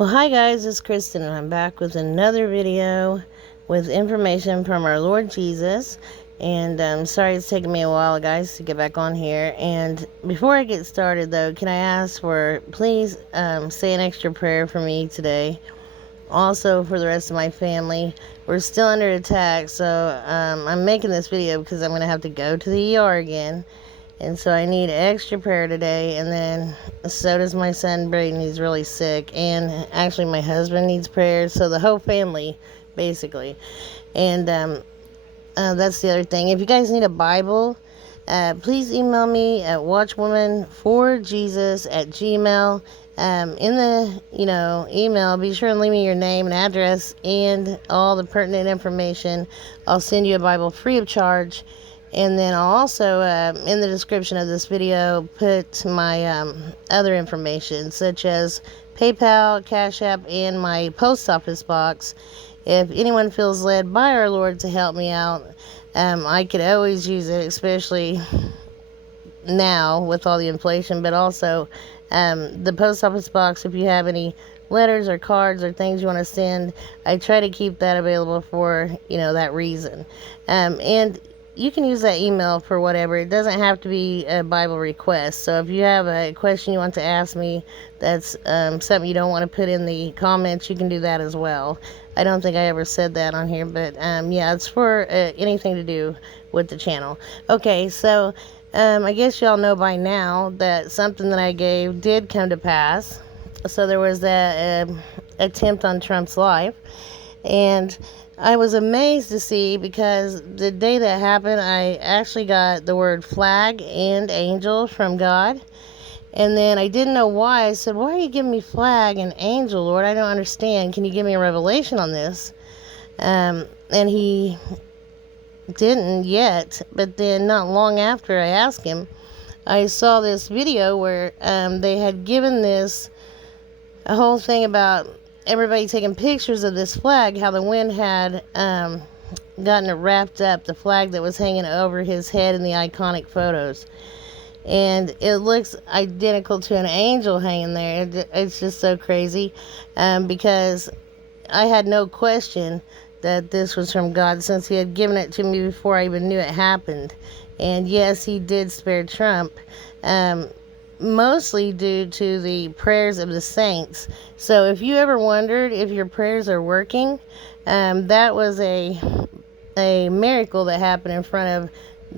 Well, hi guys, it's Kristen, and I'm back with another video with information from our Lord Jesus. And sorry it's taken me a while, guys, to get back on here. And before I get started, though, can I ask for please say an extra prayer for me today? Also for the rest of my family. We're still under attack, so I'm making this video because I'm going to have to go to the ER again. And so I need extra prayer today. And then so does my son Brayden. He's really sick. And actually my husband needs prayer. So the whole family, basically. And that's the other thing. If you guys need a Bible, please email me at watchwomanforjesus@gmail. In the email, be sure and leave me your name and address and all the pertinent information. I'll send you a Bible free of charge. And then I'll also, in the description of this video, put my other information, such as PayPal, Cash App, and my post office box. If anyone feels led by our Lord to help me out, I could always use it, especially now with all the inflation. But also, the post office box, if you have any letters or cards or things you want to send, I try to keep that available for, that reason. And you can use that email for whatever. It doesn't have to be a Bible request. So if you have a question you want to ask me that's something you don't want to put in the comments, you can do that as well. I don't think I ever said that on here, but yeah, it's for anything to do with the channel. Okay, so I guess y'all know by now that something that I gave did come to pass. So there was that attempt on Trump's life, and I was amazed to see, because the day that happened, I actually got the word flag and angel from God. And then I didn't know why. I said, why are you giving me flag and angel, Lord? I don't understand. Can you give me a revelation on this? And he didn't yet. But then not long after I asked him, I saw this video where they had given this a whole thing about everybody taking pictures of this flag, how the wind had gotten it wrapped up, the flag that was hanging over his head in the iconic photos. And it looks identical to an angel hanging there. It's just so crazy, because I had no question that this was from God, since he had given it to me before I even knew it happened. And yes, he did spare Trump, mostly due to the prayers of the saints. So if you ever wondered if your prayers are working, that was a miracle that happened in front of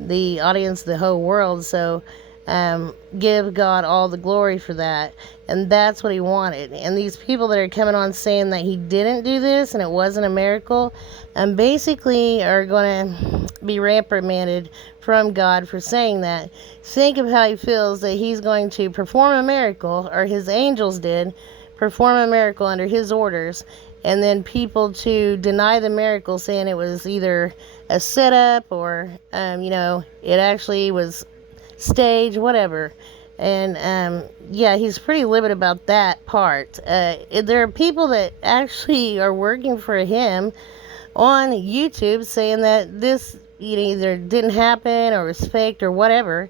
the audience, the whole world. So give God all the glory for that. And that's what he wanted. And these people that are coming on saying that he didn't do this and it wasn't a miracle, basically are going to be reprimanded from God for saying that. Think of how he feels that he's going to perform a miracle, or his angels did perform a miracle under his orders, and then people to deny the miracle, saying it was either a setup or it actually was stage, whatever. And yeah, he's pretty livid about that part. There are people that actually are working for him on YouTube saying that this either didn't happen or was faked or whatever.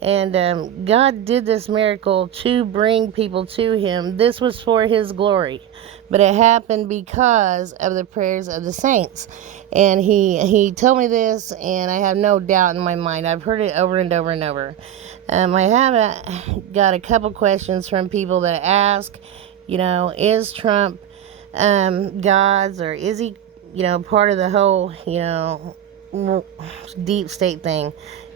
And God did this miracle to bring people to him. This was for his glory, but it happened because of the prayers of the saints. And he told me this, and I have no doubt in my mind. I've heard it over and over and over. I have got a couple questions from people that ask, is Trump God's, or is he part of the whole deep state thing?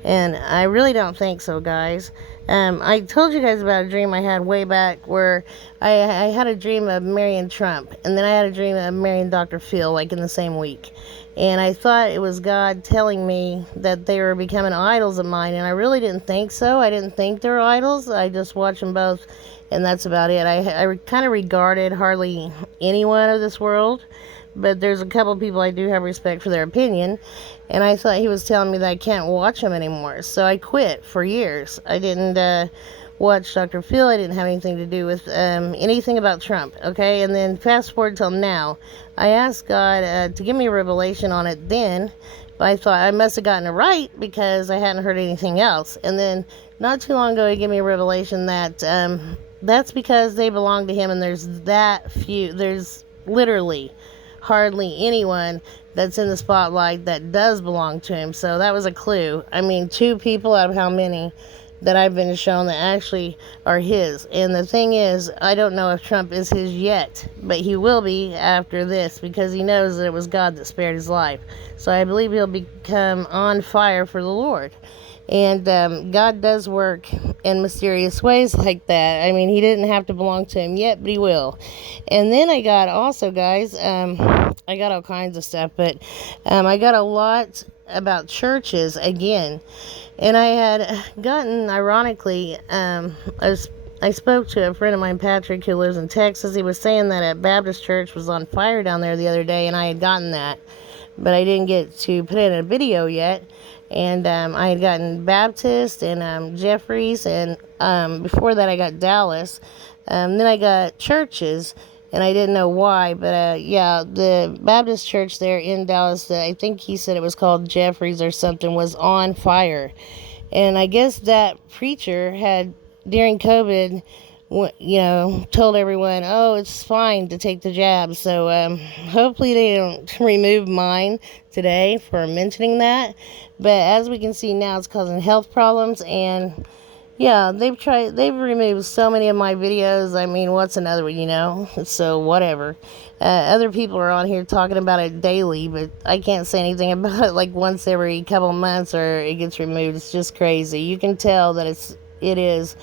And I really don't think so, guys. I told you guys about a dream I had way back where I had a dream of marrying Trump, and then I had a dream of marrying Dr. Phil, like in the same week. And I thought it was God telling me that they were becoming idols of mine, and I really didn't think so. I didn't think they were idols. I just watched them both, and that's about it. I kind of regarded hardly anyone of this world, but there's a couple people I do have respect for their opinion, and I thought he was telling me that I can't watch them anymore. So I quit for years. I didn't watch Dr. Phil. I didn't have anything to do with anything about Trump, okay? And then fast forward till now. I asked God to give me a revelation on it then, but I thought I must have gotten it right because I hadn't heard anything else. And then not too long ago, he gave me a revelation that that's because they belong to him, and there's literally hardly anyone that's in the spotlight that does belong to him. So that was a clue. I mean, 2 people out of how many that I've been shown that actually are his. And the thing is, I don't know if Trump is his yet, but he will be after this, because he knows that it was God that spared his life. So I believe he'll become on fire for the Lord. And God does work in mysterious ways like that. I mean, he didn't have to belong to him yet, but he will. And then I got also, guys, I got all kinds of stuff, but I got a lot about churches again. And I had gotten, ironically, I spoke to a friend of mine, Patrick, who lives in Texas. He was saying that a Baptist church was on fire down there the other day, and I had gotten that, but I didn't get to put it in a video yet. And I had gotten Baptist and Jeffries, and before that I got Dallas. Then I got churches, and I didn't know why, but yeah, the Baptist church there in Dallas, I think he said it was called Jeffries or something, was on fire. And I guess that preacher had, during COVID, told everyone, oh, it's fine to take the jab. So hopefully they don't remove mine today for mentioning that. But as we can see now, it's causing health problems. And yeah, they've removed so many of my videos. I mean, what's another one, So whatever. Other people are on here talking about it daily, but I can't say anything about it like once every couple months or it gets removed. It's just crazy. You can tell that it is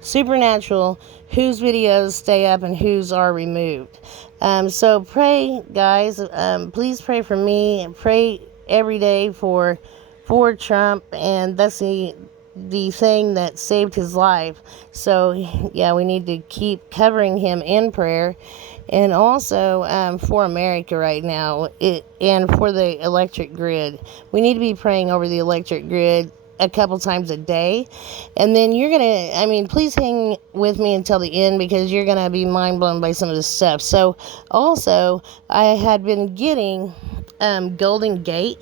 supernatural whose videos stay up and whose are removed. So pray, guys. Please pray for me, and pray every day for Trump, and that's the thing that saved his life. So yeah, we need to keep covering him in prayer, and also for America right now, and for the electric grid. We need to be praying over the electric grid a couple times a day. And then please hang with me until the end, because you're gonna be mind blown by some of this stuff. So also, I had been getting Golden Gate,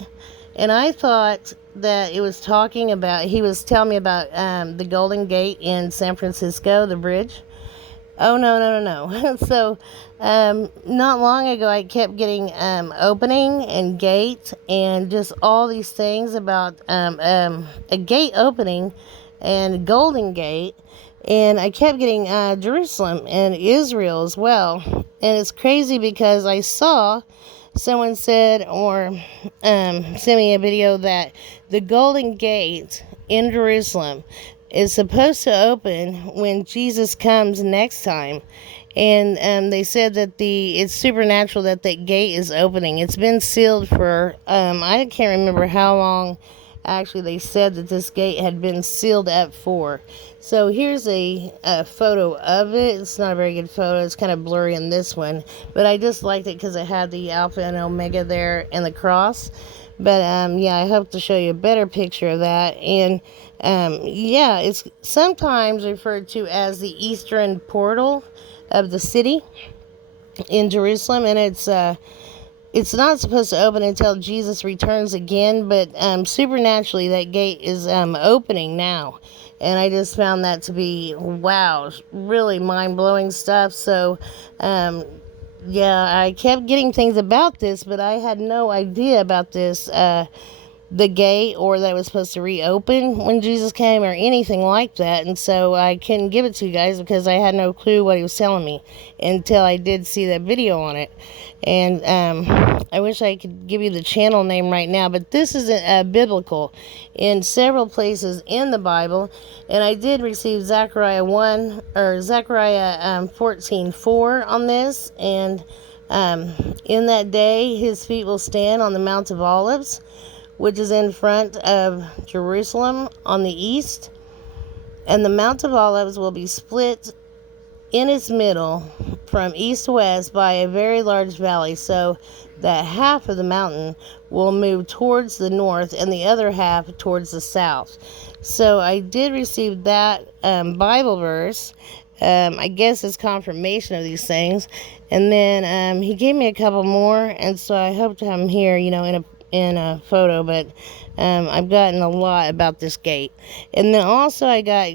and I thought that he was telling me about the Golden Gate in San Francisco, the bridge. Oh, no. So, not long ago, I kept getting opening and gate and just all these things about a gate opening and Golden Gate. And I kept getting Jerusalem and Israel as well. And it's crazy because I saw someone said or sent me a video that the Golden Gate in Jerusalem is supposed to open when Jesus comes next time. And they said that it's supernatural that gate is opening. It's been sealed for, I can't remember how long actually they said that this gate had been sealed up for. So here's a photo of it. It's not a very good photo. It's kind of blurry in this one. But I just liked it because it had the Alpha and Omega there and the cross. But I hope to show you a better picture of that. And it's sometimes referred to as the eastern portal of the city in Jerusalem. And it's not supposed to open until Jesus returns again. But supernaturally, that gate is opening now. And I just found that to be, wow, really mind-blowing stuff. So, I kept getting things about this, but I had no idea about this, the gate, or that it was supposed to reopen when Jesus came or anything like that. And so I couldn't give it to you guys because I had no clue what he was telling me until I did see that video on it. And I wish I could give you the channel name right now, but this is biblical in several places in the Bible. And I did receive Zechariah 14:4 on this. And in that day his feet will stand on the Mount of Olives, which is in front of Jerusalem on the east. And the Mount of Olives will be split in its middle from east to west by a very large valley, so that half of the mountain will move towards the north and the other half towards the south. So I did receive that Bible verse. I guess it's confirmation of these things. And then he gave me a couple more, and so I hope to have them here, in in a photo, but I've gotten a lot about this gate. And then also I got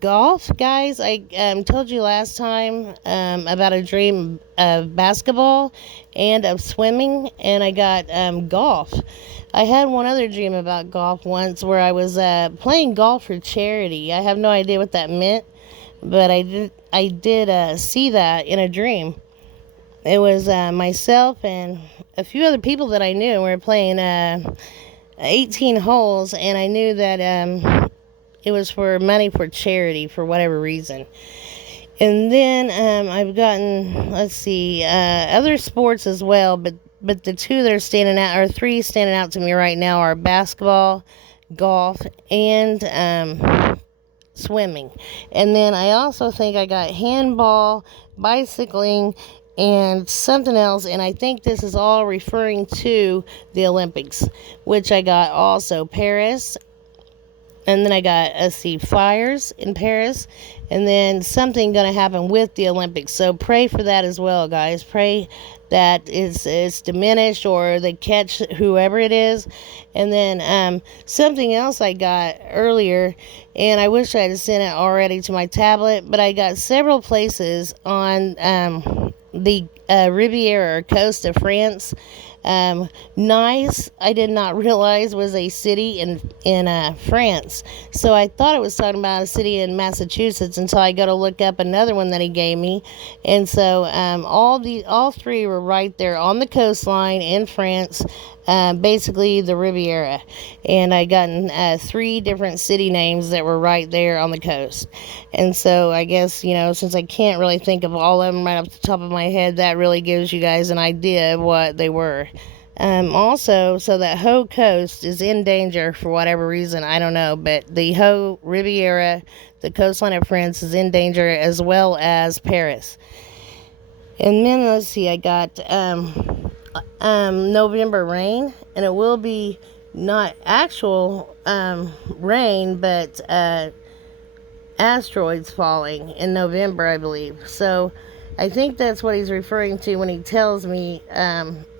golf, guys. I told you last time about a dream of basketball and of swimming, and I got golf. I had one other dream about golf once where I was playing golf for charity. I have no idea what that meant, but I did see that in a dream. It was myself and a few other people that I knew. We were playing 18 holes, and I knew that it was for money for charity for whatever reason. And then I've gotten, let's see, other sports as well, but the two that are standing out, or three standing out to me right now, are basketball, golf, and swimming. And then I also think I got handball, bicycling, and something else. And I think this is all referring to the Olympics, which I got also Paris. And then I got, let's see, fires in Paris. And then something going to happen with the Olympics. So pray for that as well, guys. Pray that it's diminished or they catch whoever it is. And then something else I got earlier, and I wish I had sent it already to my tablet, but I got several places on the Riviera or coast of France. Nice, I did not realize was a city in France. So I thought it was talking about a city in Massachusetts until I got to look up another one that he gave me. And so all three were right there on the coastline in France, basically the Riviera. And I gotten three different city names that were right there on the coast. And so I guess, since I can't really think of all of them right off the top of my head, that really gives you guys an idea of what they were. Also, so that whole coast is in danger for whatever reason, I don't know, but the whole Riviera, the coastline of France, is in danger, as well as Paris. And then, let's see, I got November rain, and it will be not actual rain, but asteroids falling in November, I believe. So I think that's what he's referring to when he tells me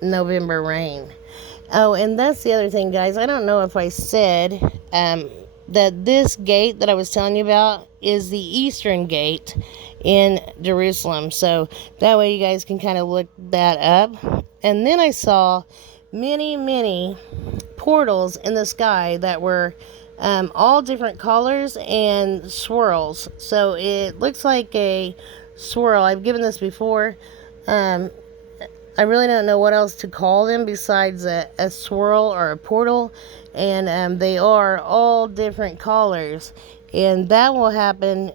November rain. Oh, and that's the other thing, guys. I don't know if I said that this gate that I was telling you about is the Eastern Gate in Jerusalem. So that way you guys can kind of look that up. And then I saw many, many portals in the sky that were all different colors and swirls. So it looks like a swirl. I've given this before. I really don't know what else to call them besides a swirl or a portal. And they are all different colors. And that will happen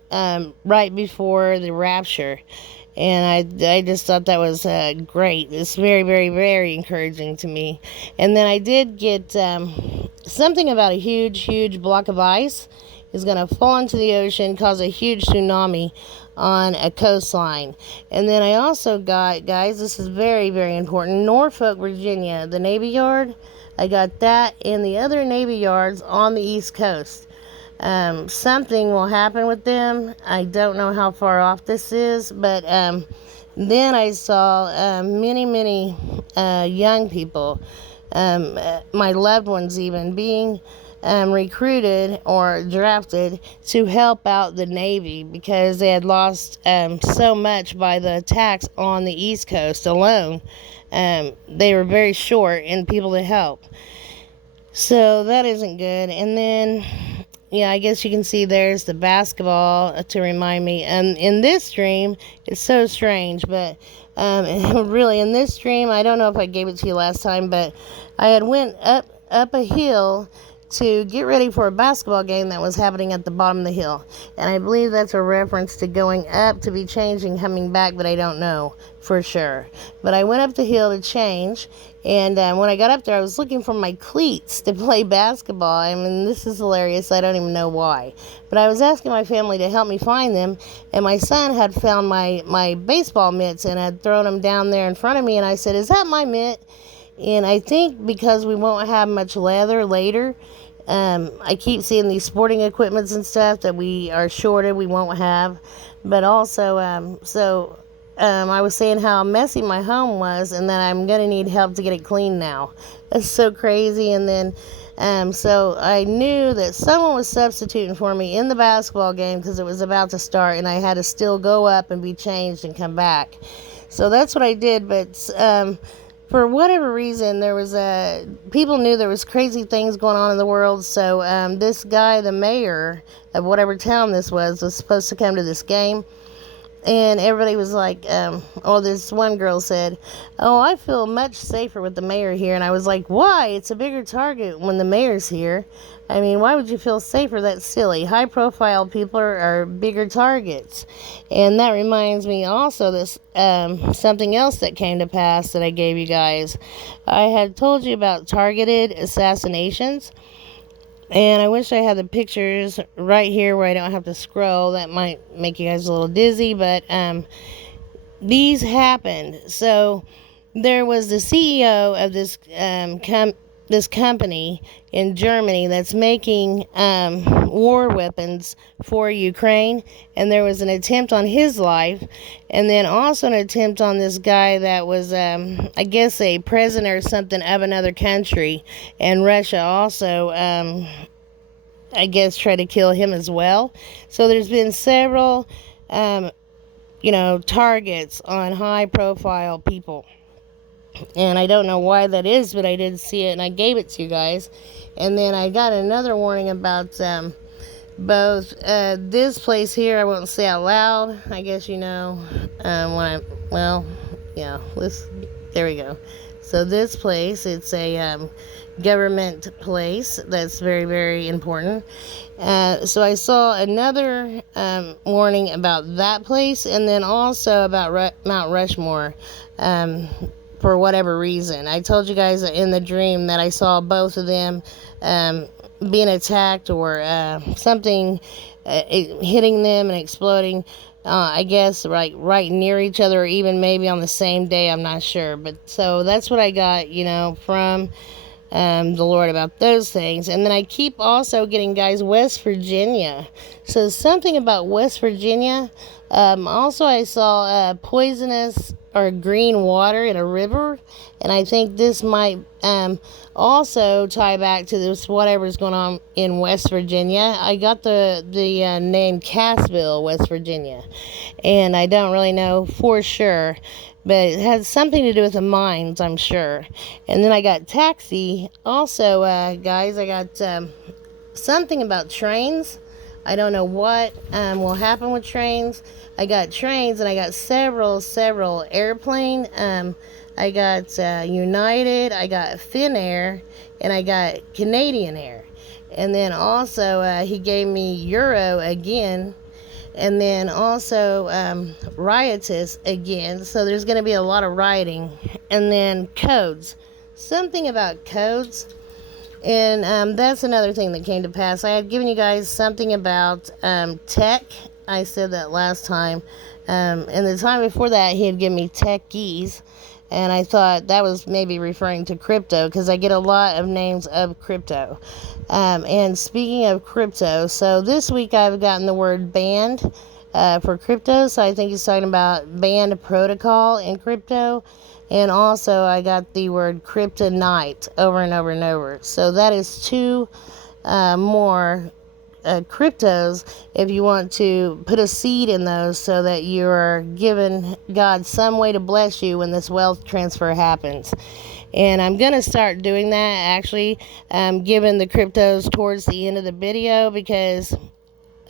right before the rapture. And I just thought that was great. It's very, very, very encouraging to me. And then I did get something about a huge, huge block of ice is going to fall into the ocean, cause a huge tsunami on a coastline. And then I also got, guys, this is very, very important, Norfolk, Virginia, the Navy Yard. I got that and the other Navy Yards on the East Coast. Something will happen with them. I don't know how far off this is, but then I saw many, many young people, my loved ones even, being recruited or drafted to help out the Navy because they had lost so much by the attacks on the East Coast alone. They were very short in people to help. So that isn't good. And then, yeah, I guess you can see there's the basketball to remind me. And in this dream, it's so strange, but really in this dream, I don't know if I gave it to you last time, but I had went up a hill to get ready for a basketball game that was happening at the bottom of the hill. And I believe that's a reference to going up to be changed and coming back, but I don't know for sure. But I went up the hill to change, and when I got up there, I was looking for my cleats to play basketball. I mean, this is hilarious. I don't even know why. But I was asking my family to help me find them, and my son had found my baseball mitts and had thrown them down there in front of me, and I said, "Is that my mitt?" And I think because we won't have much leather later, I keep seeing these sporting equipments and stuff that we are shorted, we won't have. But also, so I was saying how messy my home was and that I'm going to need help to get it clean now. That's so crazy. And then, so I knew that someone was substituting for me in the basketball game because it was about to start and I had to still go up and be changed and come back. So that's what I did. But, for whatever reason, there was people knew there was crazy things going on in the world. So this guy, the mayor of whatever town this was supposed to come to this game. And everybody was like, this one girl said, "Oh, I feel much safer with the mayor here." And I was like, "Why? It's a bigger target when the mayor's here. I mean, why would you feel safer? That's silly. High profile people are bigger targets." And that reminds me also this something else that came to pass that I gave you guys. I had told you about targeted assassinations. And I wish I had the pictures right here where I don't have to scroll. That might make you guys a little dizzy, but these happened. So there was the CEO of this company in Germany that's making war weapons for Ukraine, and there was an attempt on his life, and then also an attempt on this guy that was, I guess, a president or something of another country, and Russia also, I guess, tried to kill him as well. So there's been several, targets on high-profile people. And I don't know why that is, but I did see it, and I gave it to you guys. And then I got another warning about both this place here. I won't say out loud. I guess there we go. So this place, it's a government place that's very, very important. So I saw another warning about that place, and then also about Mount Rushmore. For whatever reason, I told you guys in the dream that I saw both of them being attacked or something hitting them and exploding. I guess right near each other, or even maybe on the same day. I'm not sure, but so that's what I got, from the Lord about those things. And then I keep also getting, guys, West Virginia. So something about West Virginia. Also, I saw poisonous or green water in a river, and I think this might also tie back to this whatever's going on in West Virginia. I got the name Cassville, West Virginia, and I don't really know for sure, but it has something to do with the mines, I'm sure. And then I got taxi. Also, guys, I got something about trains. I don't know what will happen with trains. I got trains, and I got several airplane. I got United, I got Finnair, and I got Canadian Air. And then also he gave me Euro again, and then also riotous again. So there's going to be a lot of rioting. And then codes. Something about codes. And that's another thing that came to pass. I had given you guys something about tech. I said that last time. And the time before that, he had given me techies. And I thought that was maybe referring to crypto, because I get a lot of names of crypto. And speaking of crypto, so this week I've gotten the word banned for crypto. So I think he's talking about banned protocol in crypto. And also I got the word kryptonite over and over and over. So that is two more cryptos if you want to put a seed in those, so that you're giving God some way to bless you when this wealth transfer happens. And I'm going to start doing that, actually, giving the cryptos towards the end of the video, because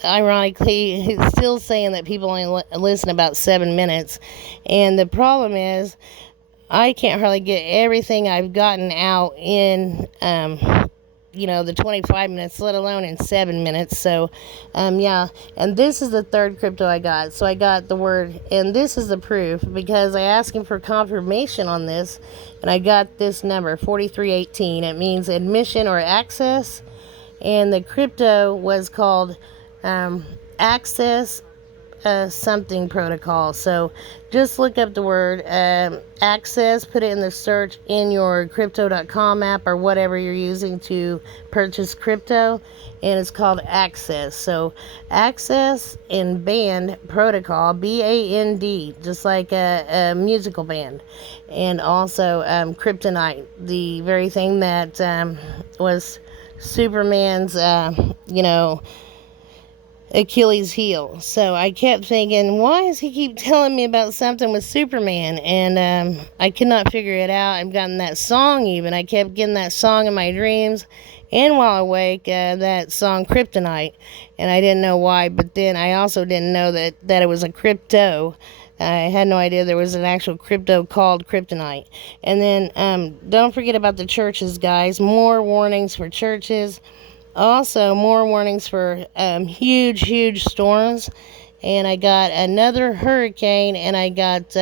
ironically, it's still saying that people only listen about 7 minutes. And the problem is, I can't hardly get everything I've gotten out in the 25 minutes, let alone in 7 minutes. So, yeah. And this is the third crypto I got. So I got the word, and this is the proof, because I asked him for confirmation on this, and I got this number, 4318. It means admission or access. And the crypto was called Access something protocol. So just look up the word access, put it in the search in your crypto.com app or whatever you're using to purchase crypto, and it's called Access. So Access and Band Protocol, BAND, just like a musical band. And also Kryptonite, the very thing that was Superman's, Achilles heel. So I kept thinking, why does he keep telling me about something with Superman? And I could not figure it out. I've gotten that song even. I kept getting that song in my dreams and while awake, that song Kryptonite. And I didn't know why, but then I also didn't know that it was a crypto. I had no idea there was an actual crypto called Kryptonite. And then don't forget about the churches, guys. More warnings for churches. Also, more warnings for huge storms. And I got another hurricane, and I got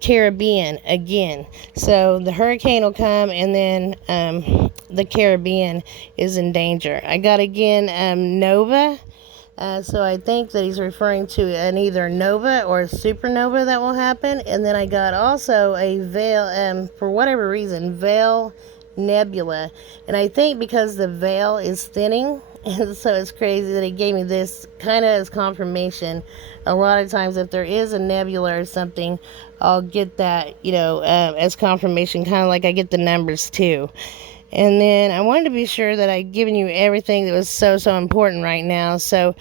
Caribbean again. So the hurricane will come, and then the Caribbean is in danger. I got again Nova. So I think that he's referring to an either nova or a supernova that will happen. And then I got also a veil, for whatever reason, veil nebula. And I think because the veil is thinning, and so it's crazy that he gave me this kind of as confirmation. A lot of times if there is a nebula or something, I'll get that, as confirmation, kind of like I get the numbers too. And then I wanted to be sure that I'd given you everything that was so important right now. So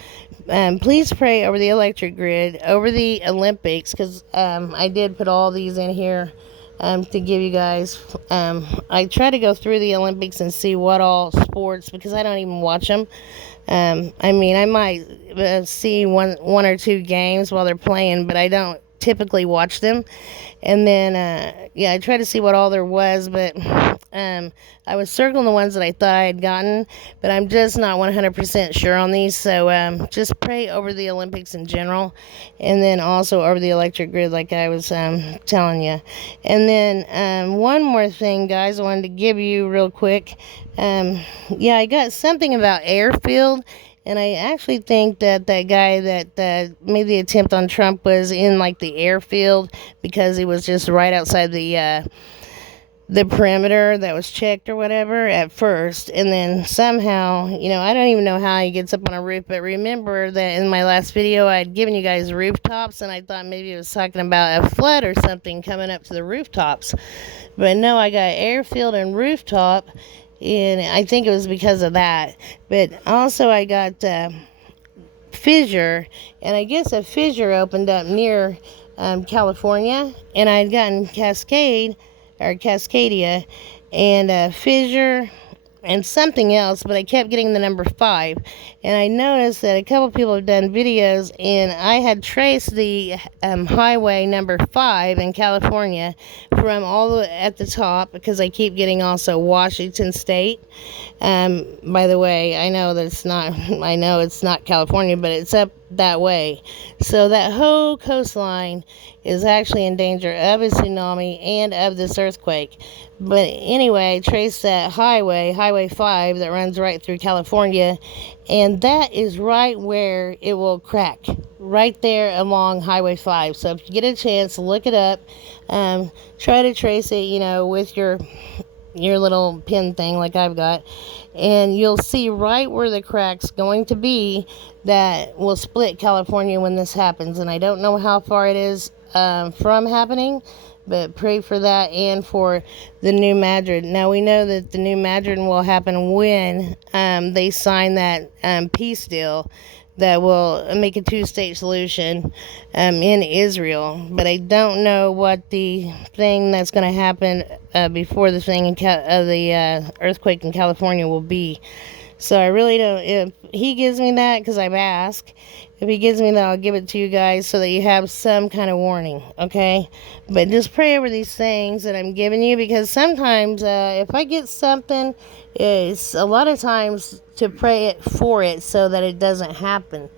please pray over the electric grid, over the Olympics, because I did put all these in here to give you guys. I try to go through the Olympics and see what all sports, because I don't even watch them. I might see one or two games while they're playing, but I don't typically watch them. And then I tried to see what all there was, but I was circling the ones that I thought I had gotten, but I'm just not 100% sure on these. So just pray over the Olympics in general, and then also over the electric grid, like I was telling you. And then one more thing, guys, I wanted to give you real quick. I got something about airfield. And I actually think that guy that made the attempt on Trump was in like the airfield, because he was just right outside the perimeter that was checked or whatever at first. And then somehow, I don't even know how he gets up on a roof. But remember that in my last video, I had given you guys rooftops, and I thought maybe it was talking about a flood or something coming up to the rooftops. But no, I got airfield and rooftop. And I think it was because of that. But also I got fissure, and I guess a fissure opened up near California, and I had gotten Cascadia, and fissure and something else, but I kept getting the number 5. And I noticed that a couple people have done videos, and I had traced the highway number 5 in California from all the way at the top, because I keep getting also Washington State. By the way, I know it's not California, but it's up that way. So that whole coastline is actually in danger of a tsunami and of this earthquake. But anyway, trace that Highway 5, that runs right through California, and that is right where it will crack, right there along Highway 5. So if you get a chance, look it up. Try to trace it, with your little pin thing like I've got, and you'll see right where the crack's going to be that will split California when this happens. And I don't know how far it is from happening, but pray for that and for the New Madrid. Now, we know that the New Madrid will happen when they sign that peace deal that will make a 2-state solution in Israel. But I don't know what the thing that's going to happen before the thing the earthquake in California will be. So I really don't. If he gives me that, because I've asked, if he gives me that, I'll give it to you guys so that you have some kind of warning, okay? But just pray over these things that I'm giving you, because sometimes if I get something, it's a lot of times to pray it for it so that it doesn't happen,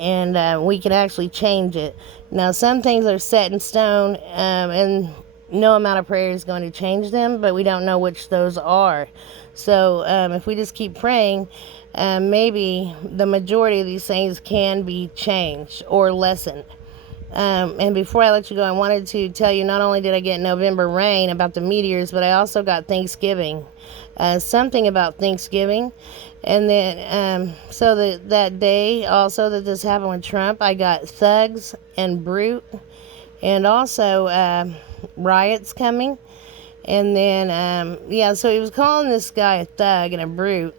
and we can actually change it. Now, some things are set in stone, and no amount of prayer is going to change them, but we don't know which those are. So if we just keep praying, maybe the majority of these things can be changed or lessened. And before I let you go, I wanted to tell you, not only did I get November rain about the meteors, but I also got Thanksgiving. Something about Thanksgiving. And then, so that day also that this happened with Trump, I got thugs and brute, and also riots coming. And then, yeah, so he was calling this guy a thug and a brute.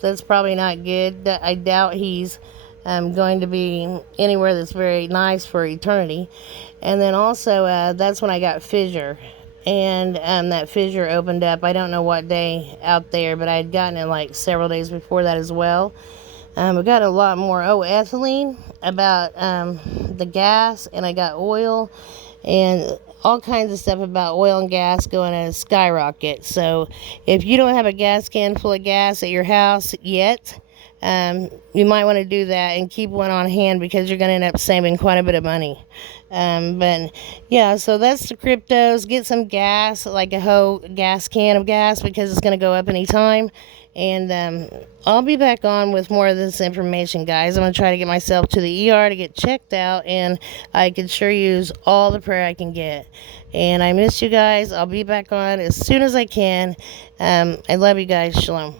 That's probably not good. I doubt he's going to be anywhere that's very nice for eternity. And then also, that's when I got fissure. And that fissure opened up. I don't know what day out there, but I had gotten it like several days before that as well. I got a lot more. Oh, ethylene about the gas, and I got oil and all kinds of stuff about oil and gas going at a skyrocket. So if you don't have a gas can full of gas at your house yet, you might want to do that and keep one on hand, because you're going to end up saving quite a bit of money. But yeah, so that's the cryptos. Get some gas, like a whole gas can of gas, because it's going to go up anytime. And I'll be back on with more of this information, guys. I'm going to try to get myself to the ER to get checked out, and I can sure use all the prayer I can get. And I miss you guys. I'll be back on as soon as I can. I love you guys. Shalom.